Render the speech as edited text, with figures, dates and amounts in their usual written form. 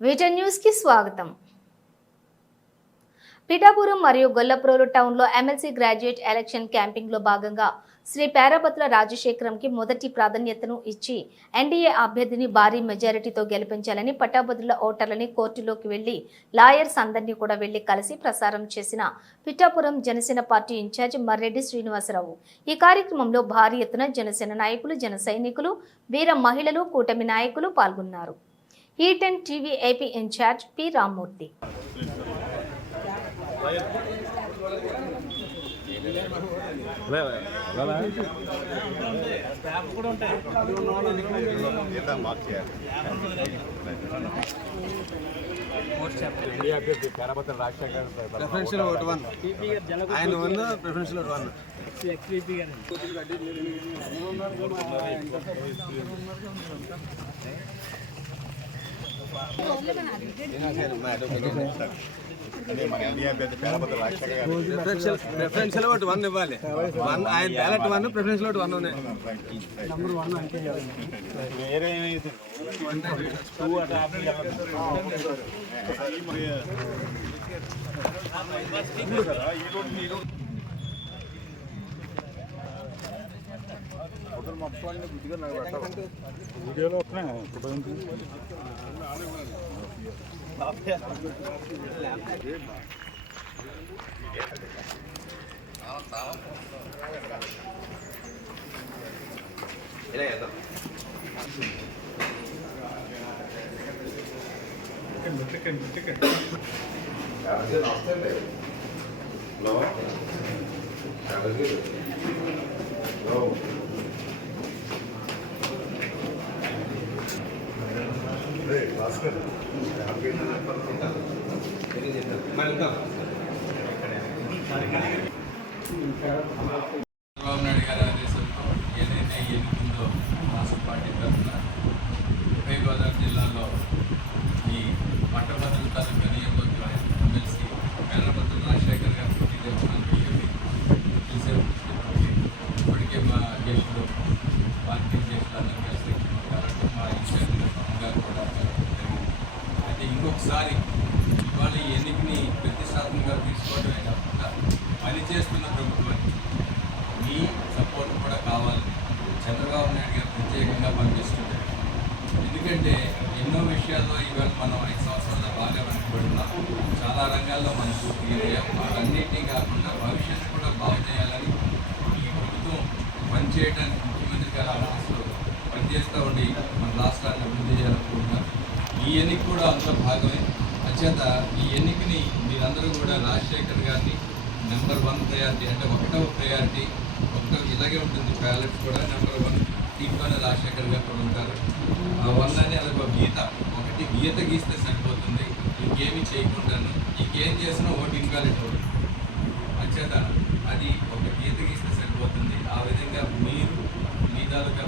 Vision news కి స్వాగతం. పిఠాపురం మరియు గొల్లప్రోలు టౌన్లో ఎమ్మెల్సీ గ్రాడ్యుయేట్ ఎలక్షన్ క్యాంపింగ్లో భాగంగా శ్రీ పేరాబత్తుల రాజశేఖరంకి మొదటి ప్రాధాన్యతను ఇచ్చి ఎన్డీఏ అభ్యర్థిని భారీ మెజారిటీతో గెలిపించాలని పట్టాభద్రుల ఓటర్లని కోర్టులోకి వెళ్లి లాయర్స్ అందరినీ కూడా వెళ్లి కలిసి ప్రసారం చేసిన పిఠాపురం జనసేన పార్టీ ఇన్ఛార్జ్ మర్రెడ్డి శ్రీనివాసరావు. ఈ కార్యక్రమంలో భారీ ఎత్తున జనసేన నాయకులు, జన సైనికులు, వీర మహిళలు, కూటమి నాయకులు పాల్గొన్నారు. E10 TV AP in-charge P Rammurthy. Preferential vote 1 ఆయన 1 ప్రిఫరెన్షియల్ ఓట్ 1 ప్రిఫరెన్షియల్ ఓట్ 1 ఇవ్వాలి. ఆయన బ్యాలెట్ 1 ప్రిఫరెన్షియల్ ఓట్ 1 ఉన్నాయి. నంబర్ 1 అంటే వేరే ఏమైతే 2 అట వీడియోలో చంద్రబాబు నాయుడు గారి ఆదేశంతో ఏదైతే ఎన్నికల్లో రాష్ట్ర పార్టీ తరఫున ఉభయ గోదావరి జిల్లాలో ఈ పట్టభద్రుల తాలూకా నియోజకవర్గ ఎమ్మెల్సీ పేరాబత్తుల రాజశేఖర్ గారు పోటీ చేస్తున్నాను తెలిసే ఇప్పటికే మా అధ్యక్షుడు పార్టీ అధ్యక్షులు అందరూ కలిసి కాబట్టి మా ఇన్ఛార్జ్ గారు కూడా జరిగింది. అయితే ఇంకొకసారి ఇవాళ ఈ ఎన్నికని ప్రతిష్టాత్మకంగా తీసుకోవడమే కాకుండా పనిచేస్తున్న ప్రభుత్వానికి మీ సపోర్ట్ కూడా కావాలని చంద్రబాబు నాయుడు గారు ప్రత్యేకంగా పనిచేస్తుంటారు. ఎందుకంటే ఎన్నో విషయాల్లో ఇవాళ మనం 5 సంవత్సరాల్లో బాగా వెనుకబడున్నాం. చాలా రంగాల్లో మనం అన్నింటినీ కాకుండా భవిష్యత్తు కూడా బాగు చేయాలని ఈ ప్రభుత్వం పనిచేయడానికి ముఖ్యమంత్రి గారి ఆఫీసులో పనిచేస్తూ ఉండి మన రాష్ట్రాన్ని అభివృద్ధి చేయాలనుకుంటున్నారు. ఈ ఎన్నిక కూడా అందులో భాగమే. అచేత ఈ ఎన్నికని మీరందరూ కూడా రాజశేఖర్ గారిని నెంబర్ 1 ప్రయారిటీ అంటే 1వ ప్రయారిటీ ఇలాగే ఉంటుంది. బ్యాలెట్స్ కూడా నెంబర్ 1 దీంట్లోనే రాజశేఖర్ గారు కూడా ఉంటారు. ఆ 1 అని అదొక గీత, ఒకటి గీత గీస్తే సరిపోతుంది. ఇంకేమీ చేయకుండాను ఇంకేం చేసినా ఓటు ఇన్వాలిడ్ అవుతుంది. అంచేత అది ఒక గీత గీస్తే సరిపోతుంది. ఆ విధంగా మీరు మీ తాలూకా